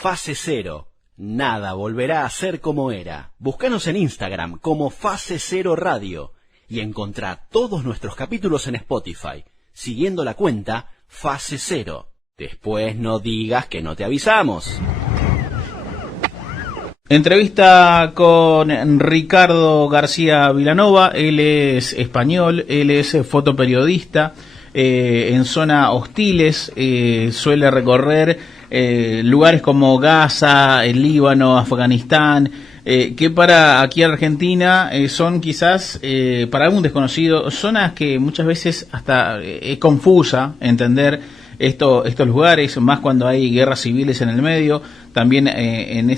Fase Cero. Nada volverá a ser como era. Búscanos en Instagram como Fase Cero Radio y encontrá todos nuestros capítulos en Spotify, siguiendo la cuenta Fase Cero. Después no digas que no te avisamos. Entrevista con Ricardo García Vilanova. Él es español, él es fotoperiodista. En zonas hostiles suele recorrer lugares como Gaza, el Líbano, Afganistán, que para aquí en Argentina son quizás para algún desconocido zonas que muchas veces hasta es confusa entender estos lugares, más cuando hay guerras civiles en el medio. También en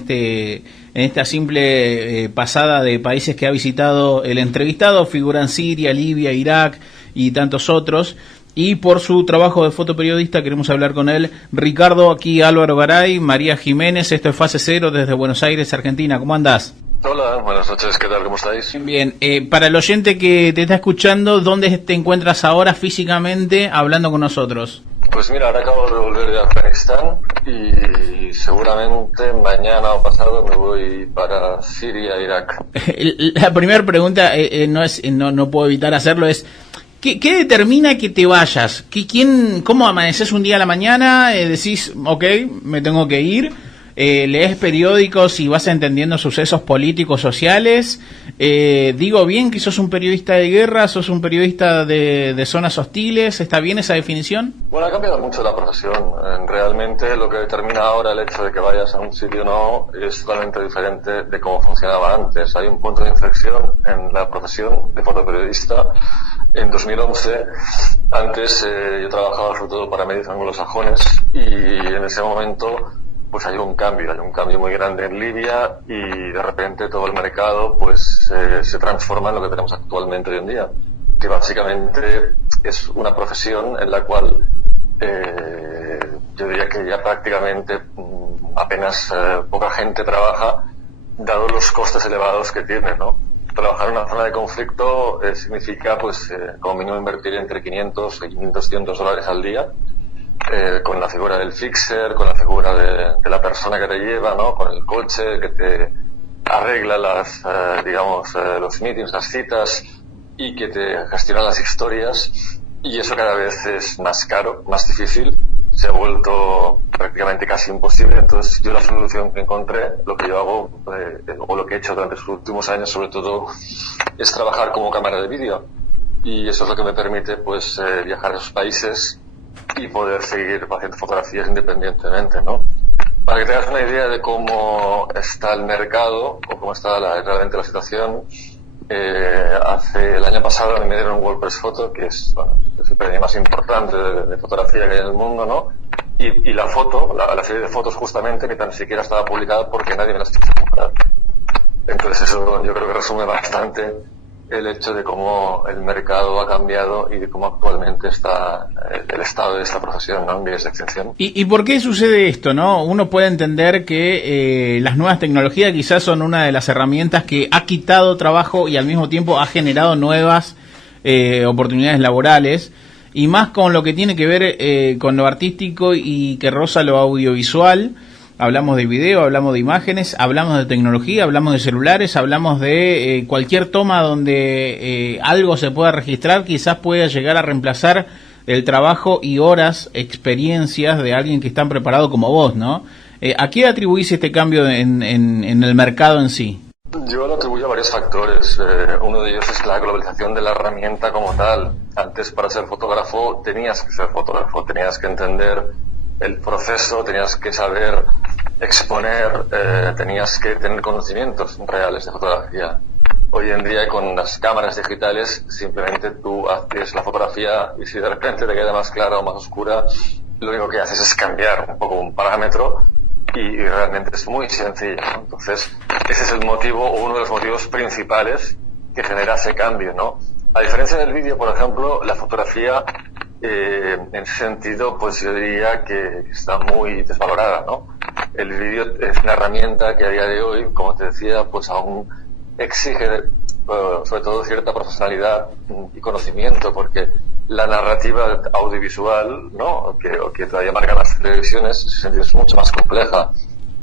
esta simple pasada de países que ha visitado el entrevistado figuran Siria, Libia, Irak y tantos otros. Y por su trabajo de fotoperiodista queremos hablar con él. Ricardo, aquí Álvaro Garay, María Jiménez, esto es Fase Cero desde Buenos Aires, Argentina. ¿Cómo andás? Hola, buenas noches, ¿qué tal? ¿Cómo estáis? Bien, para el oyente que te está escuchando, ¿dónde te encuentras ahora físicamente hablando con nosotros? Pues mira, ahora acabo de volver de Afganistán y seguramente mañana o pasado me voy para Siria, Irak. La primera pregunta, no puedo evitar hacerlo, es ¿qué determina que te vayas? ¿Cómo amaneces un día a la mañana? Decís, ok, me tengo que ir. Lees periódicos y vas entendiendo sucesos políticos, sociales. Digo bien que sos un periodista de guerra, sos un periodista de zonas hostiles. ¿Está bien esa definición? Bueno, ha cambiado mucho la profesión. Realmente lo que determina ahora el hecho de que vayas a un sitio o no es totalmente diferente de cómo funcionaba antes. Hay un punto de inflexión en la profesión de fotoperiodista. En 2011, antes yo trabajaba sobre todo para medios anglosajones y en ese momento pues hay un cambio muy grande en Libia y de repente todo el mercado pues se transforma en lo que tenemos actualmente hoy en día, que básicamente es una profesión en la cual yo diría que ya prácticamente apenas poca gente trabaja, dado los costes elevados que tiene, ¿no? Trabajar en una zona de conflicto significa pues como mínimo invertir entre 500 y $1.200 al día. Con la figura del fixer, con la figura de la persona que te lleva, ¿no? Con el coche que te arregla los meetings, las citas y que te gestiona las historias, y eso cada vez es más caro, más difícil, se ha vuelto prácticamente casi imposible. Entonces yo la solución que encontré, lo que yo hago o lo que he hecho durante los últimos años sobre todo, es trabajar como cámara de vídeo, y eso es lo que me permite pues viajar a esos países y poder seguir haciendo fotografías independientemente, ¿no? Para que te hagas una idea de cómo está el mercado o cómo está realmente la situación, el año pasado me dieron un WordPress Photo, que es el premio más importante de fotografía que hay en el mundo, ¿no? Y la foto, la serie de fotos justamente, ni tan siquiera estaba publicada porque nadie me las quiso comprar. Entonces eso yo creo que resume bastante el hecho de cómo el mercado ha cambiado y de cómo actualmente está el estado de esta profesión, ¿no? En vías de extinción. ¿Y por qué sucede esto, no? Uno puede entender que las nuevas tecnologías quizás son una de las herramientas que ha quitado trabajo y al mismo tiempo ha generado nuevas oportunidades laborales, y más con lo que tiene que ver con lo artístico y que roza lo audiovisual. Hablamos de video, hablamos de imágenes, hablamos de tecnología, hablamos de celulares, hablamos de cualquier toma donde algo se pueda registrar, quizás pueda llegar a reemplazar el trabajo y horas, experiencias de alguien que está preparado como vos, ¿no? ¿A qué atribuís este cambio en el mercado en sí? Yo lo atribuyo a varios factores. Uno de ellos es la globalización de la herramienta como tal. Antes, para ser fotógrafo, tenías que ser fotógrafo, tenías que entender el proceso, tenías que saber exponer, tenías que tener conocimientos reales de fotografía. Hoy en día, con las cámaras digitales, simplemente tú haces la fotografía y si de repente te queda más clara o más oscura, lo único que haces es cambiar un poco un parámetro y realmente es muy sencillo, ¿no? Entonces, ese es el motivo o uno de los motivos principales que genera ese cambio, ¿no? A diferencia del vídeo, por ejemplo, la fotografía en ese sentido, pues yo diría que está muy desvalorada, ¿no? El vídeo es una herramienta que a día de hoy, como te decía, pues aún exige sobre todo cierta profesionalidad y conocimiento, porque la narrativa audiovisual, ¿no? que todavía marcan las televisiones, en ese sentido es mucho más compleja.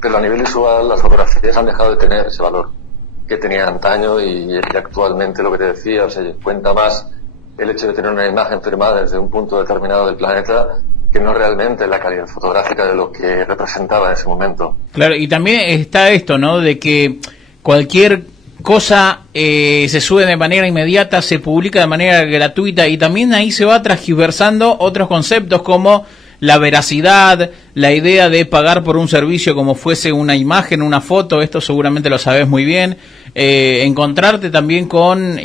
pero a nivel visual las fotografías han dejado de tener ese valor que tenía antaño y actualmente, lo que te decía, o sea, cuenta más el hecho de tener una imagen firmada desde un punto determinado del planeta que no realmente la calidad fotográfica de lo que representaba en ese momento. Claro, y también está esto, ¿no? De que cualquier cosa se sube de manera inmediata, se publica de manera gratuita, y también ahí se va transgiversando otros conceptos como la veracidad, la idea de pagar por un servicio como fuese una imagen, una foto. Esto seguramente lo sabes muy bien. Encontrarte también con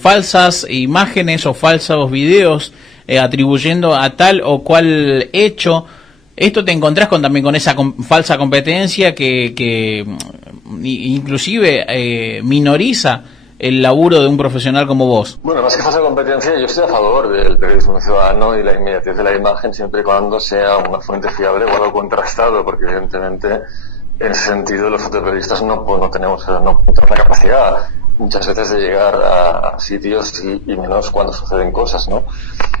falsas imágenes o falsos videos atribuyendo a tal o cual hecho. Esto te encontrás también con esa falsa competencia que inclusive minoriza el laburo de un profesional como vos. Bueno, más que falsa competencia, yo estoy a favor del periodismo ciudadano y la inmediatez de la imagen, siempre y cuando sea una fuente fiable o algo contrastado, porque evidentemente en ese sentido los fotoperiodistas no tenemos la capacidad muchas veces de llegar a sitios y menos cuando suceden cosas, ¿no?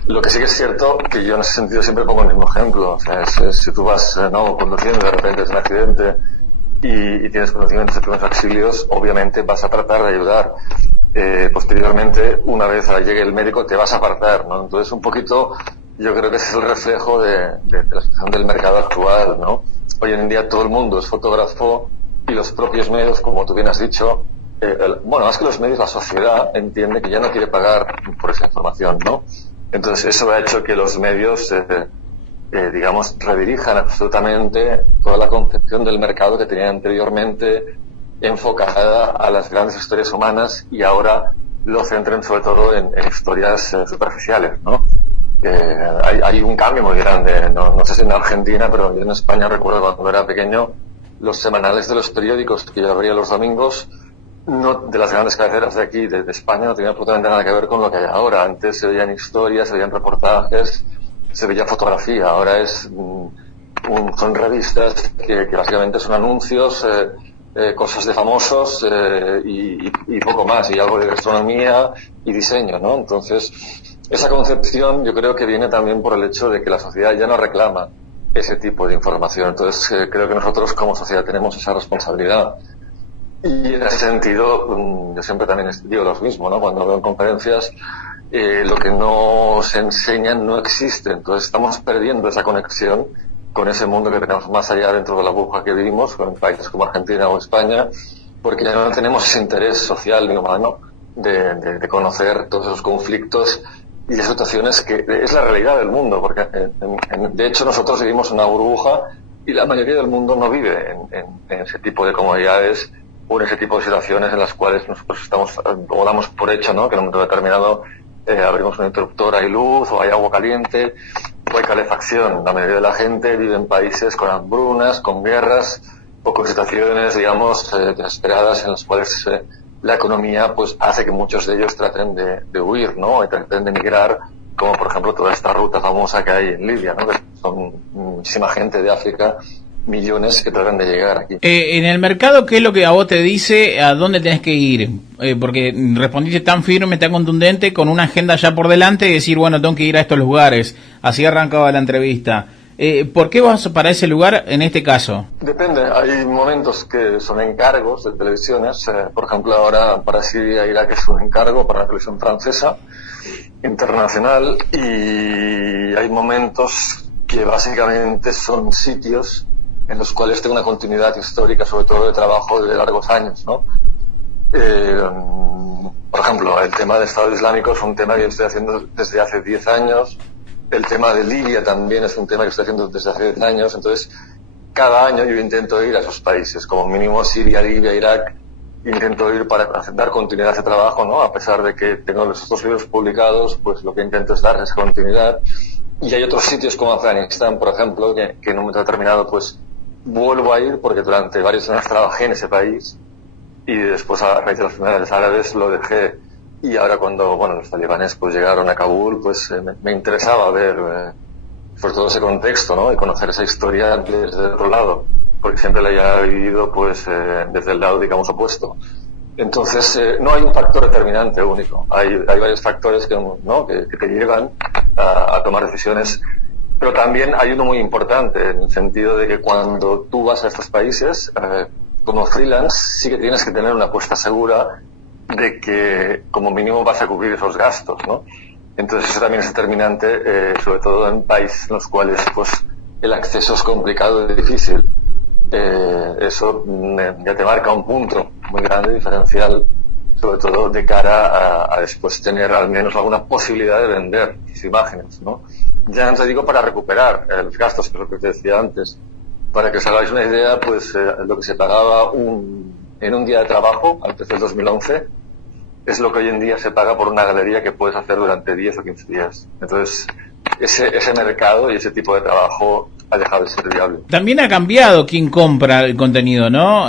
Lo que sí que es cierto, que yo en ese sentido siempre pongo el mismo ejemplo, o sea, si tú vas conduciendo y de repente es un accidente y tienes conocimientos de primeros auxilios, obviamente vas a tratar de ayudar. Posteriormente, una vez llegue el médico, te vas a apartar, ¿no? Entonces, un poquito, yo creo que ese es el reflejo de la situación del mercado actual, ¿no? Hoy en día todo el mundo es fotógrafo y los propios medios, como tú bien has dicho, más que los medios, la sociedad entiende que ya no quiere pagar por esa información, ¿no? Entonces, eso ha hecho que los medios redirijan absolutamente toda la concepción del mercado que tenían anteriormente enfocada a las grandes historias humanas, y ahora lo centren sobre todo en historias superficiales, ¿no? Hay un cambio muy grande, no sé si en Argentina, pero yo en España recuerdo cuando era pequeño, los semanales de los periódicos que yo abría los domingos, no de las grandes cabeceras de aquí, de España, no tenían absolutamente nada que ver con lo que hay ahora. Antes se veían historias, se veían reportajes, se veía fotografía. Ahora son revistas que básicamente son anuncios, cosas de famosos y poco más, y algo de gastronomía y diseño, ¿no? Entonces, esa concepción yo creo que viene también por el hecho de que la sociedad ya no reclama ese tipo de información. Entonces, creo que nosotros como sociedad tenemos esa responsabilidad. Y en ese sentido, yo siempre también digo lo mismo, ¿no? Cuando veo en conferencias, lo que no se enseña no existe. Entonces estamos perdiendo esa conexión con ese mundo que tenemos más allá dentro de la burbuja que vivimos, con países como Argentina o España, porque ya no tenemos ese interés social ni humano de conocer todos esos conflictos y de situaciones que es la realidad del mundo, porque de hecho nosotros vivimos en una burbuja y la mayoría del mundo no vive en ese tipo de comodidades o en ese tipo de situaciones en las cuales nosotros o damos por hecho, ¿no? Que en un momento determinado abrimos un interruptor, hay luz, o hay agua caliente, o hay calefacción. La mayoría de la gente vive en países con hambrunas, con guerras, o con situaciones, digamos, desesperadas en las cuales la economía pues hace que muchos de ellos traten de huir, ¿no? Y traten de emigrar, como por ejemplo toda esta ruta famosa que hay en Libia, ¿no? Que son muchísima gente de África, millones que tratan de llegar aquí. En el mercado, ¿qué es lo que a vos te dice a dónde tenés que ir? Porque respondiste tan firme, tan contundente, con una agenda ya por delante, y decir, bueno, tengo que ir a estos lugares. Así arrancaba la entrevista. ¿Por qué vas para ese lugar en este caso? Depende, hay momentos que son encargos de televisiones. Por ejemplo, ahora para Siria, Irak es un encargo para la televisión francesa internacional, y hay momentos que básicamente son sitios en los cuales tengo una continuidad histórica, sobre todo de trabajo de largos años, ¿no? Por ejemplo, el tema del Estado Islámico es un tema que yo estoy haciendo desde hace 10 años. El tema de Libia también es un tema que estoy haciendo desde hace 10 años. Entonces, cada año yo intento ir a esos países, como mínimo Siria, Libia, Irak. Intento ir para dar continuidad a ese trabajo, ¿no? A pesar de que tengo los otros libros publicados, pues lo que intento es dar esa continuidad. Y hay otros sitios como Afganistán, por ejemplo, que en un momento determinado, pues vuelvo a ir porque durante varios años trabajé en ese país y después, a raíz de las primaverias árabes, lo dejé. Y ahora cuando los talibanes pues llegaron a Kabul, pues me interesaba ver sobre todo ese contexto, ¿no? Y conocer esa historia desde otro lado, porque siempre la había vivido pues desde el lado, digamos, opuesto. Entonces, no hay un factor determinante único. Hay varios factores que te llevan a tomar decisiones Pero también hay uno muy importante, en el sentido de que cuando tú vas a estos países, como freelance, sí que tienes que tener una apuesta segura de que como mínimo vas a cubrir esos gastos, ¿no? Entonces eso también es determinante, sobre todo en países en los cuales pues el acceso es complicado y difícil. Eso ya te marca un punto muy grande, diferencial, sobre todo de cara a después tener al menos alguna posibilidad de vender tus imágenes, ¿no? Ya no te digo para recuperar los gastos, que es lo que te decía antes. Para que os hagáis una idea, pues lo que se pagaba en un día de trabajo, antes del 2011, es lo que hoy en día se paga por una galería que puedes hacer durante 10 o 15 días. Entonces, ese mercado y ese tipo de trabajo ha dejado de ser viable. También ha cambiado quién compra el contenido, ¿no?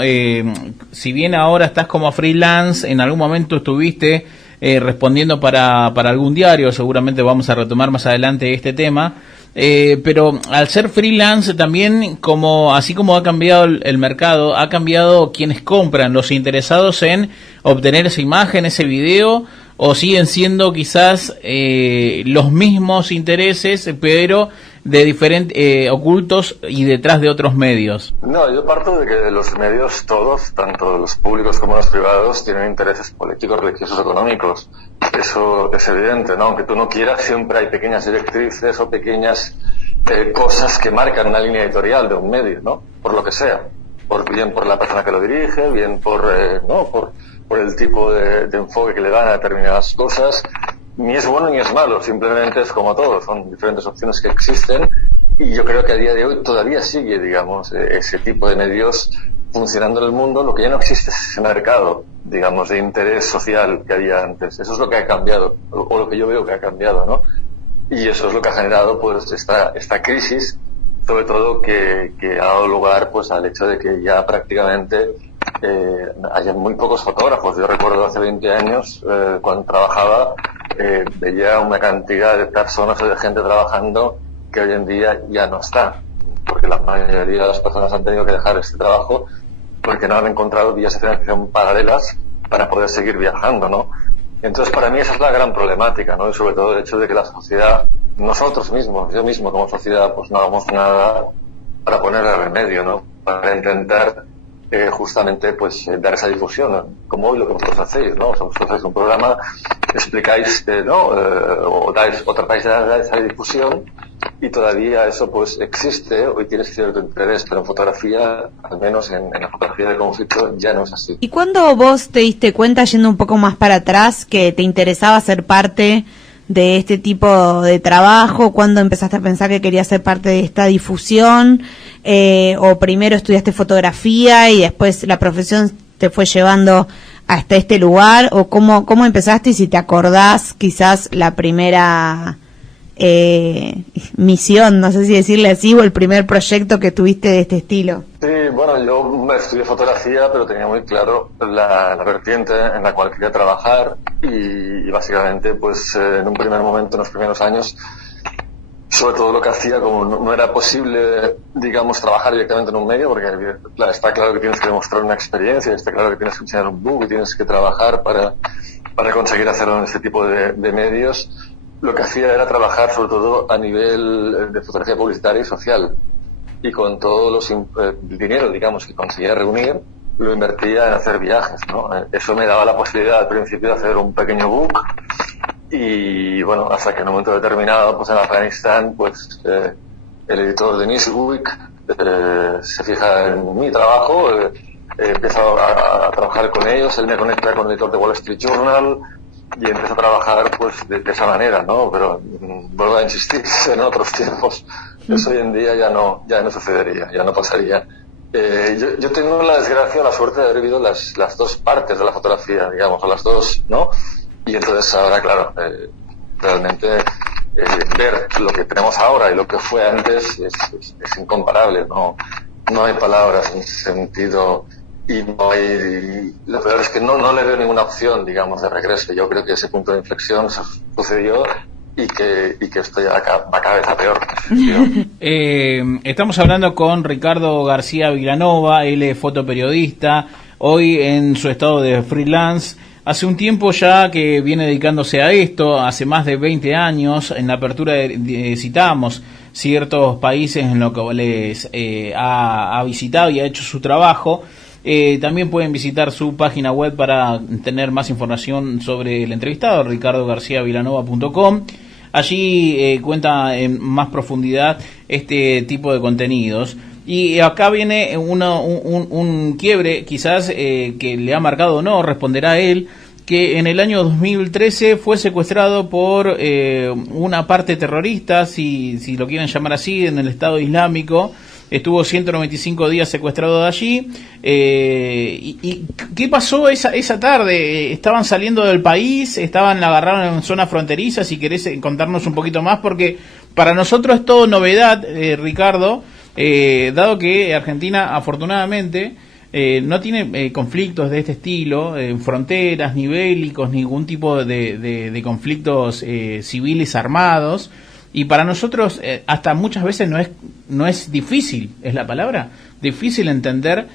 Si bien ahora estás como freelance, en algún momento estuviste respondiendo para algún diario, seguramente vamos a retomar más adelante este tema, pero al ser freelance también, así como ha cambiado el mercado, ha cambiado quienes compran, los interesados en obtener esa imagen, ese video, o siguen siendo quizás los mismos intereses, pero de diferentes ocultos y detrás de otros medios. No, yo parto de que los medios todos, tanto los públicos como los privados, tienen intereses políticos, religiosos, económicos. Eso es evidente, ¿no? Aunque tú no quieras, siempre hay pequeñas directrices o pequeñas cosas que marcan una línea editorial de un medio, ¿no? Por lo que sea. Bien por la persona que lo dirige, bien por el tipo de enfoque que le dan a determinadas cosas. Ni es bueno ni es malo, simplemente es como todo, son diferentes opciones que existen y yo creo que a día de hoy todavía sigue, digamos, ese tipo de medios funcionando en el mundo. Lo que ya no existe es ese mercado, digamos, de interés social que había antes. Eso es lo que ha cambiado, o lo que yo veo que ha cambiado, ¿no? Y eso es lo que ha generado, pues, esta crisis, sobre todo que ha dado lugar, pues, al hecho de que ya prácticamente hay muy pocos fotógrafos. Yo recuerdo hace 20 años, cuando trabajaba, veía una cantidad de personas o de gente trabajando que hoy en día ya no está, porque la mayoría de las personas han tenido que dejar este trabajo porque no han encontrado vías de financiación paralelas para poder seguir viajando, ¿no? Entonces, para mí esa es la gran problemática, ¿no? Y sobre todo el hecho de que la sociedad, nosotros mismos, yo mismo como sociedad, pues no hagamos nada para ponerle remedio, ¿no? Para intentar justamente pues dar esa difusión, ¿no? Como hoy lo que vosotros hacéis, ¿no? O sea, vosotros hacéis un programa, explicáis, o tratáis de dar esa difusión y todavía eso pues existe, hoy tienes cierto interés, pero en fotografía, al menos en la fotografía de conflicto, ya no es así. ¿Y cuándo vos te diste cuenta, yendo un poco más para atrás, que te interesaba ser parte de este tipo de trabajo? ¿Cuándo empezaste a pensar que querías ser parte de esta difusión? ¿O primero estudiaste fotografía y después la profesión te fue llevando hasta este lugar? ¿O cómo empezaste, y si te acordás quizás la primera misión, no sé si decirle así, o el primer proyecto que tuviste de este estilo? Sí, bueno, yo estudié fotografía, pero tenía muy claro la vertiente en la cual quería trabajar y básicamente, pues en un primer momento, en los primeros años, sobre todo lo que hacía, como no era posible, digamos, trabajar directamente en un medio, porque claro, está claro que tienes que demostrar una experiencia, está claro que tienes que enseñar un book y tienes que trabajar para conseguir hacerlo en este tipo de medios. Lo que hacía era trabajar sobre todo a nivel de fotografía publicitaria y social, y con todo el dinero, digamos, que conseguía reunir, lo invertía en hacer viajes, ¿no? Eso me daba la posibilidad al principio de hacer un pequeño book, y bueno, hasta que en un momento determinado, pues en Afganistán, pues el editor de Newsweek se fija en mi trabajo, empiezo a trabajar con ellos, él me conecta con el editor de Wall Street Journal y empiezo a trabajar pues de esa manera, ¿no? Pero vuelvo a insistir, en otros tiempos eso hoy en día ya no sucedería, ya no pasaría. Yo tengo la desgracia o la suerte de haber vivido las dos partes de la fotografía, digamos, o las dos, ¿no? Y entonces ahora, claro, realmente ver lo que tenemos ahora y lo que fue antes es incomparable, no hay palabras en ese sentido, y no hay, lo peor es que no le veo ninguna opción, digamos, de regreso. Yo creo que ese punto de inflexión sucedió y que esto ya va cada vez a peor. Estamos hablando con Ricardo García Vilanova, él es fotoperiodista, hoy en su estado de freelance hace un tiempo ya que viene dedicándose a esto, hace más de 20 años. En la apertura citamos ciertos países en los que les ha visitado y ha hecho su trabajo. También pueden visitar su página web para tener más información sobre el entrevistado, ricardogarciavilanova.com. Allí cuenta en más profundidad este tipo de contenidos. Y acá viene un quiebre, quizás que le ha marcado o no, responderá él, que en el año 2013 fue secuestrado por una parte terrorista, si lo quieren llamar así, en el Estado Islámico. Estuvo 195 días secuestrado de allí. ¿Y qué pasó esa tarde? ¿Estaban saliendo del país? ¿Estaban agarrados en zona fronteriza? Si querés contarnos un poquito más, porque para nosotros es todo novedad, Ricardo, dado que Argentina, afortunadamente, no tiene conflictos de este estilo, en fronteras, ni bélicos, ningún tipo de conflictos civiles armados. Y para nosotros hasta muchas veces no es difícil, es la palabra, difícil entender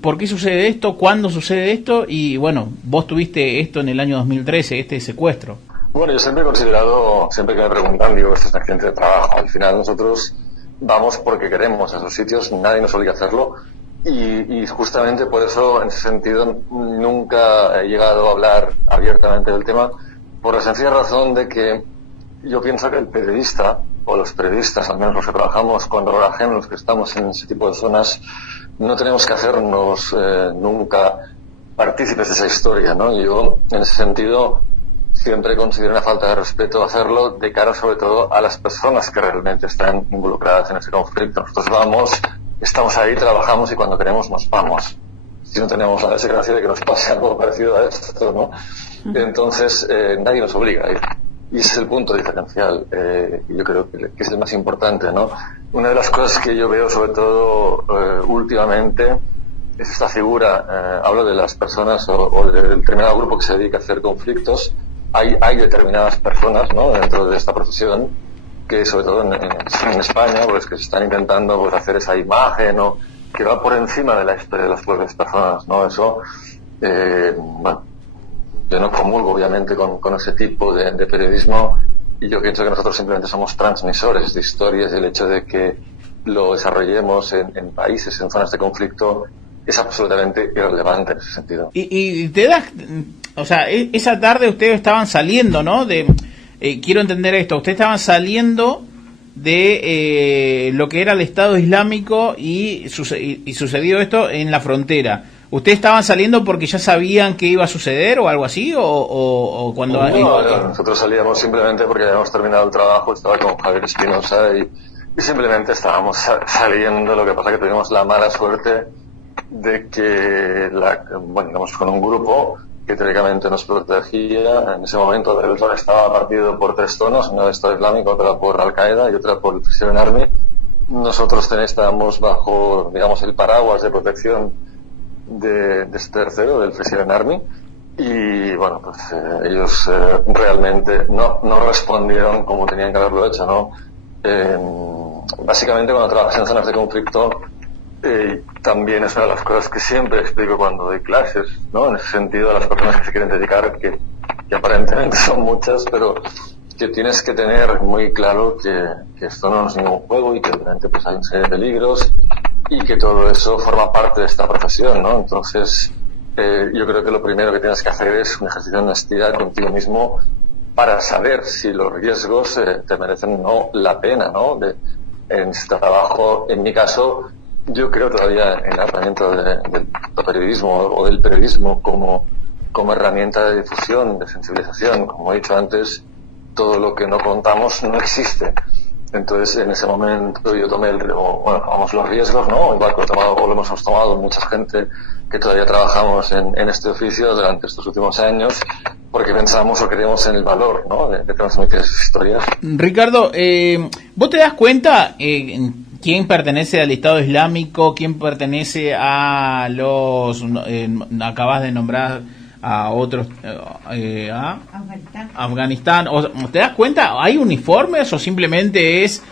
por qué sucede esto, cuándo sucede esto. Y bueno, vos tuviste esto en el año 2013, este secuestro. Bueno, yo siempre he considerado, siempre que me preguntan, digo, esto es un accidente de trabajo. Al final nosotros vamos porque queremos a esos sitios, nadie nos obliga a hacerlo. Y justamente por eso, en ese sentido, nunca he llegado a hablar abiertamente del tema, por la sencilla razón de que yo pienso que el periodista, o los periodistas, al menos los que trabajamos con dolor ajeno, los que estamos en ese tipo de zonas, no tenemos que hacernos nunca partícipes de esa historia, ¿no? Y yo, en ese sentido, siempre considero una falta de respeto hacerlo de cara, sobre todo, a las personas que realmente están involucradas en ese conflicto. Nosotros vamos, estamos ahí, trabajamos y cuando queremos nos vamos. Si no tenemos la desgracia de que nos pase algo parecido a esto, ¿no? Entonces, nadie nos obliga a ir. Y ese es el punto diferencial, y yo creo que es el más importante, ¿no? Una de las cosas que yo veo, sobre todo últimamente, es esta figura, hablo de las personas o del determinado grupo que se dedica a hacer conflictos. Hay determinadas personas, ¿no?, dentro de esta profesión, que sobre todo en España, pues que se están intentando pues hacer esa imagen, ¿no?, que va por encima de la historia de las propias personas, ¿no? Eso, bueno, yo no comulgo obviamente con ese tipo de periodismo, y yo pienso que nosotros simplemente somos transmisores de historias, y el hecho de que lo desarrollemos en países, en zonas de conflicto, es absolutamente irrelevante en ese sentido. Y te das, o sea, esa tarde ustedes estaban saliendo, ¿no? Quiero entender esto, ustedes estaban saliendo de lo que era el Estado Islámico y sucedió esto en la frontera. ¿Ustedes estaban saliendo porque ya sabían que iba a suceder o algo así? ¿O cuando...? No, nosotros salíamos simplemente porque habíamos terminado el trabajo, estaba con Javier Espinosa y simplemente estábamos saliendo. Lo que pasa es que tuvimos la mala suerte de que, digamos, con un grupo que teóricamente nos protegía. En ese momento el sol estaba partido por 3 zonas, una de Estado Islámico, otra por Al-Qaeda y otra por el Free Army. Nosotros estábamos bajo, digamos, el paraguas de protección de este tercero, del Free Army, y bueno, pues ellos realmente no respondieron como tenían que haberlo hecho, ¿no? Básicamente, cuando trabajas en zonas de conflicto, también es una de las cosas que siempre explico cuando doy clases, ¿no? En ese sentido, a las personas que se quieren dedicar, que aparentemente son muchas, pero que tienes que tener muy claro que esto no es ningún juego y que realmente pues hay una serie de peligros y que todo eso forma parte de esta profesión, ¿no? Entonces, yo creo que lo primero que tienes que hacer es un ejercicio de honestidad contigo mismo para saber si los riesgos te merecen o no la pena, ¿no? En este trabajo, en mi caso, yo creo todavía en la herramienta del periodismo o del periodismo como herramienta de difusión, de sensibilización. Como he dicho antes, todo lo que no contamos no existe. Entonces, en ese momento yo tomé tomamos los riesgos, ¿no? Igual que lo hemos tomado mucha gente que todavía trabajamos en este oficio durante estos últimos años, porque pensamos o creemos en el valor, ¿no?, de transmitir esas historias. Ricardo, ¿vos te das cuenta quién pertenece al Estado Islámico, quién pertenece a los... acabas de nombrar a otros... Afganistán. ¿Te das cuenta? ¿Hay uniformes o simplemente es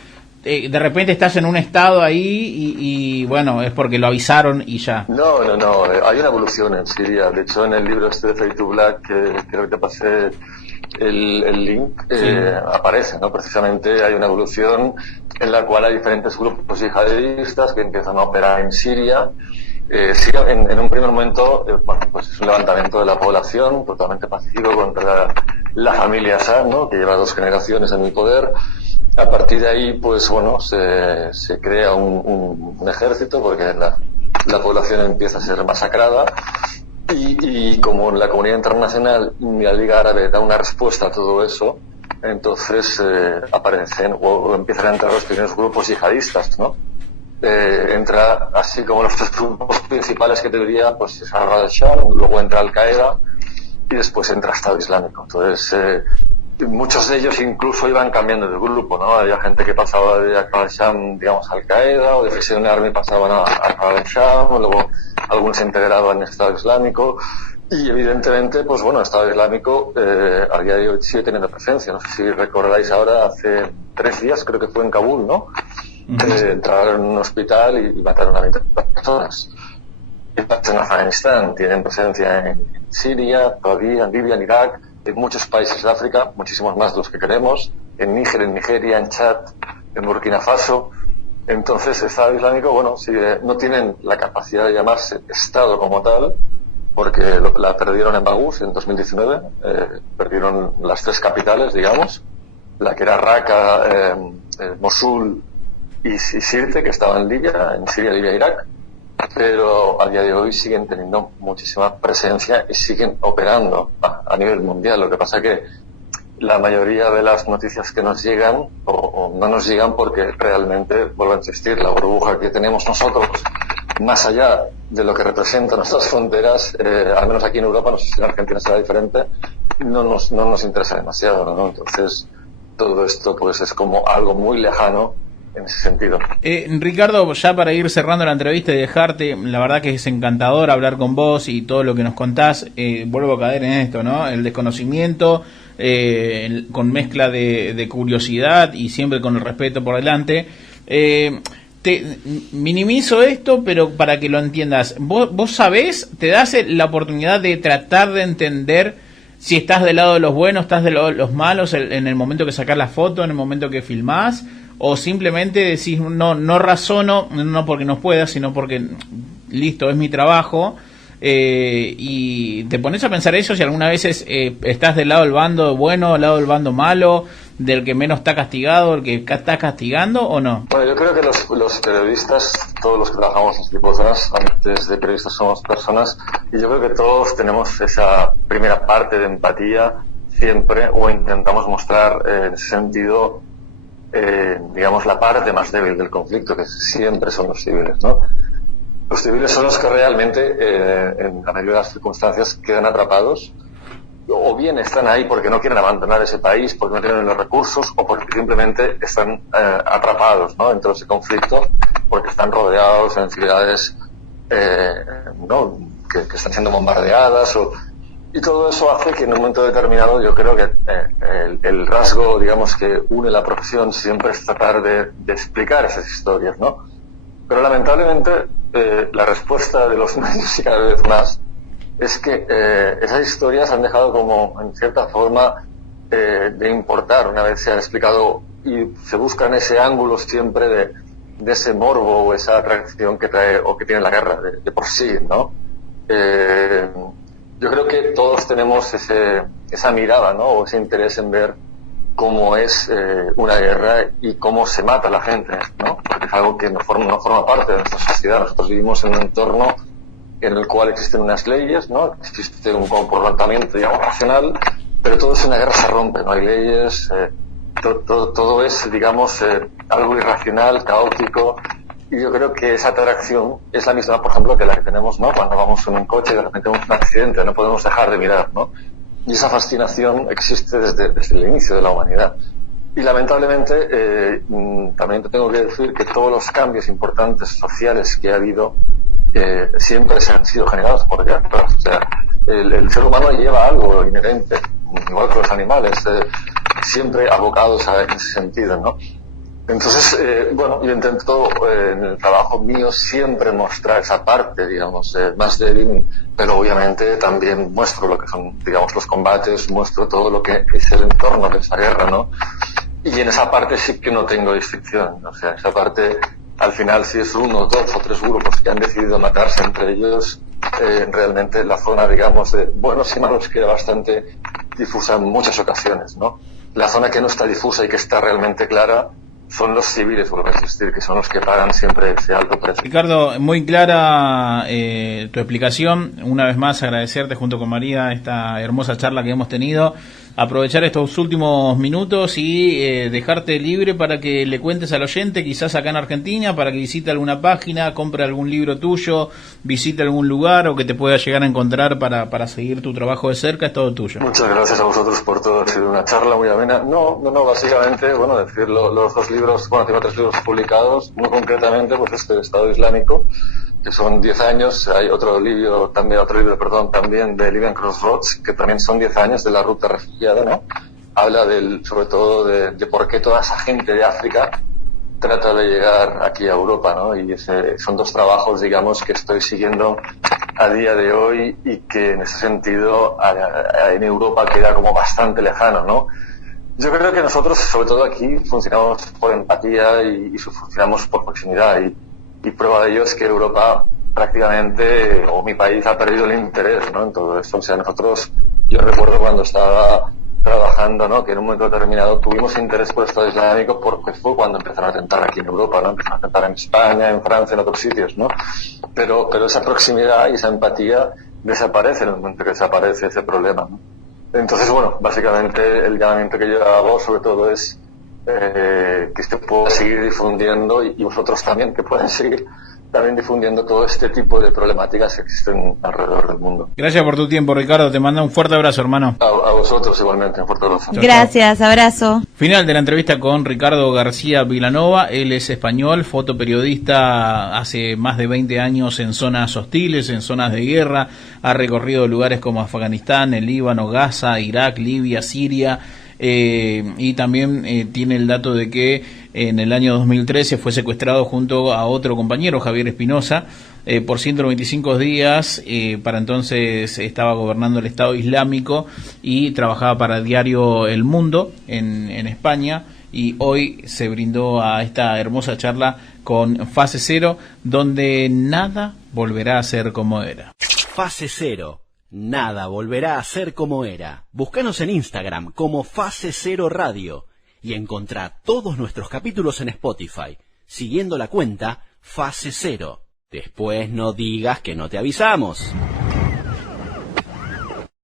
de repente estás en un estado ahí y bueno, es porque lo avisaron y ya. No, hay una evolución en Siria. De hecho, en el libro este de Fade to Black, que creo que te pasé el link, aparece, ¿no? Precisamente hay una evolución en la cual hay diferentes grupos yihadistas que empiezan a operar en Siria. Siria en un primer momento, pues es un levantamiento de la población totalmente pacífico contra la familia Assad, ¿no? Que lleva 2 generaciones en el poder. A partir de ahí, pues bueno, se crea un ejército porque la población empieza a ser masacrada y como la comunidad internacional y la Liga Árabe da una respuesta a todo eso, entonces aparecen o empiezan a entrar los primeros grupos yihadistas, ¿no? Entra, así como los 3 grupos principales que te diría, pues es al-Sham, luego entra Al-Qaeda y después entra Estado Islámico. Entonces, muchos de ellos incluso iban cambiando de grupo, ¿no? Había gente que pasaba de Al-Sham, digamos, a Al-Qaeda, o de Frisian Army pasaban a Al-Sham, luego algunos se integraban en Estado Islámico, y evidentemente, pues bueno, el Estado Islámico a día de hoy sigue teniendo presencia. No sé si recordáis ahora, hace 3 días, creo que fue en Kabul, ¿no? Entraron en un hospital y mataron a 20 personas. En Afganistán, tienen presencia en Siria, todavía en Libia, en Irak, en muchos países de África, muchísimos más de los que queremos, en Níger, en Nigeria, en Chad, en Burkina Faso. Entonces, el Estado Islámico, bueno, no tienen la capacidad de llamarse Estado como tal, porque la perdieron en Baghouz en 2019, perdieron las 3 capitales, digamos, la que era Raqqa, Mosul y Sirte, que estaba en Libia, en Siria, Libia e Irak, pero a día de hoy siguen teniendo muchísima presencia y siguen operando a nivel mundial. Lo que pasa que la mayoría de las noticias que nos llegan o no nos llegan porque realmente, vuelvo a insistir, la burbuja que tenemos nosotros, más allá de lo que representan nuestras fronteras, al menos aquí en Europa, no sé si en Argentina será diferente, no nos interesa demasiado, ¿no? Entonces, todo esto pues es como algo muy lejano en ese sentido. Ricardo, ya para ir cerrando la entrevista y dejarte, la verdad que es encantador hablar con vos y todo lo que nos contás. Vuelvo a caer en esto, ¿no? El desconocimiento, con mezcla de curiosidad y siempre con el respeto por delante. Te minimizo esto, pero para que lo entiendas, vos sabés, te das la oportunidad de tratar de entender si estás del lado de los buenos, estás del lado de los malos en el momento que sacás la foto, en el momento que filmás, o simplemente decís no razono, no porque no pueda, sino porque listo, es mi trabajo, y te pones a pensar eso, si alguna vez estás del lado del bando bueno, del lado del bando malo, del que menos está castigado, el que está castigando, o no. Bueno, yo creo que los periodistas, todos los que trabajamos en este tipo de cosas, antes de periodistas somos personas, y yo creo que todos tenemos esa primera parte de empatía siempre, o intentamos mostrar en ese sentido, digamos, la parte más débil del conflicto, que siempre son los civiles, ¿no? Los civiles son los que realmente, en la mayoría de las circunstancias, quedan atrapados, o bien están ahí porque no quieren abandonar ese país, porque no tienen los recursos, o porque simplemente están atrapados, ¿no?, dentro de ese conflicto, porque están rodeados en ciudades ¿no?, que están siendo bombardeadas, y todo eso hace que en un momento determinado yo creo que el rasgo, digamos, que une la profesión siempre es tratar de explicar esas historias, ¿no? Pero lamentablemente la respuesta de los medios, y cada vez más, es que esas historias han dejado como, en cierta forma, de importar una vez se han explicado, y se busca en ese ángulo siempre de ese morbo o esa atracción que trae o que tiene la guerra de por sí, ¿no? Yo creo que todos tenemos esa mirada, ¿no?, o ese interés en ver cómo es una guerra y cómo se mata a la gente, ¿no? Porque es algo que no forma parte de nuestra sociedad. Nosotros vivimos en un entorno en el cual existen unas leyes, ¿no?, existe un comportamiento, digamos, racional, pero todo es una guerra, se rompe, no hay leyes, todo es, digamos, algo irracional, caótico, y yo creo que esa atracción es la misma, por ejemplo, que la que tenemos, ¿no?, cuando vamos en un coche y de repente vemos un accidente, no podemos dejar de mirar, ¿no? Y esa fascinación existe desde el inicio de la humanidad. Y lamentablemente, también te tengo que decir que todos los cambios importantes sociales que ha habido siempre se han sido generados por guerras. O sea, el ser humano lleva algo inherente, igual que los animales, siempre abocados a ese sentido, ¿no? Entonces, bueno, yo intento en el trabajo mío siempre mostrar esa parte, digamos, más débil, pero obviamente también muestro lo que son, digamos, los combates, muestro todo lo que es el entorno de esa guerra, ¿no? Y en esa parte sí que no tengo distinción, o sea, esa parte, al final, si es 1, 2 o 3 grupos que han decidido matarse entre ellos, realmente la zona, digamos, de buenos y malos queda bastante difusa en muchas ocasiones, ¿no? La zona que no está difusa y que está realmente clara son los civiles, vuelvo a insistir, que son los que pagan siempre ese alto precio. Ricardo, muy clara tu explicación. Una vez más agradecerte junto con María esta hermosa charla que hemos tenido. Aprovechar estos últimos minutos y dejarte libre para que le cuentes al oyente, quizás acá en Argentina, para que visite alguna página, compre algún libro tuyo, visite algún lugar o que te pueda llegar a encontrar para seguir tu trabajo de cerca. Es todo tuyo. Muchas gracias a vosotros por todo. Ha sido una charla muy amena. No, básicamente, bueno, decir los 2 libros, bueno, tengo 3 libros publicados, muy concretamente, pues este Estado Islámico, que son 10 años. Hay otro libro también de Libyan Crossroads, que también son 10 años de la ruta refugiada, ¿no? Habla sobre todo de por qué toda esa gente de África trata de llegar aquí a Europa, ¿no? Y son 2 trabajos, digamos, que estoy siguiendo a día de hoy y que en ese sentido en Europa queda como bastante lejano, ¿no? Yo creo que nosotros, sobre todo aquí, funcionamos por empatía y funcionamos por proximidad y prueba de ello es que Europa prácticamente, o mi país, ha perdido el interés, ¿no? En todo esto. O sea, yo recuerdo cuando estaba trabajando, ¿no? Que en un momento determinado tuvimos interés por el Estado Islámico porque fue cuando empezaron a atentar aquí en Europa, ¿no? Empezaron a atentar en España, en Francia, en otros sitios, ¿no? Pero esa proximidad y esa empatía desaparece en el momento que desaparece ese problema, ¿no? Entonces, bueno, básicamente el llamamiento que yo hago sobre todo es que se pueda seguir difundiendo y vosotros también, que puedan seguir también difundiendo todo este tipo de problemáticas que existen alrededor del mundo. Gracias por tu tiempo, Ricardo. Te mando un fuerte abrazo, hermano. A vosotros igualmente, un fuerte abrazo. Gracias, abrazo. Final de la entrevista con Ricardo García Vilanova. Él es español, fotoperiodista, hace más de 20 años en zonas hostiles, en zonas de guerra. Ha recorrido lugares como Afganistán, el Líbano, Gaza, Irak, Libia, Siria. Y también tiene el dato de que en el año 2013 fue secuestrado junto a otro compañero, Javier Espinosa, por 125 días. Para entonces estaba gobernando el Estado Islámico y trabajaba para Diario El Mundo en España, y hoy se brindó a esta hermosa charla con Fase Cero, donde nada volverá a ser como era. Fase Cero. Nada volverá a ser como era. Búscanos en Instagram como Fase Cero Radio y encontrá todos nuestros capítulos en Spotify, siguiendo la cuenta Fase Cero. Después no digas que no te avisamos.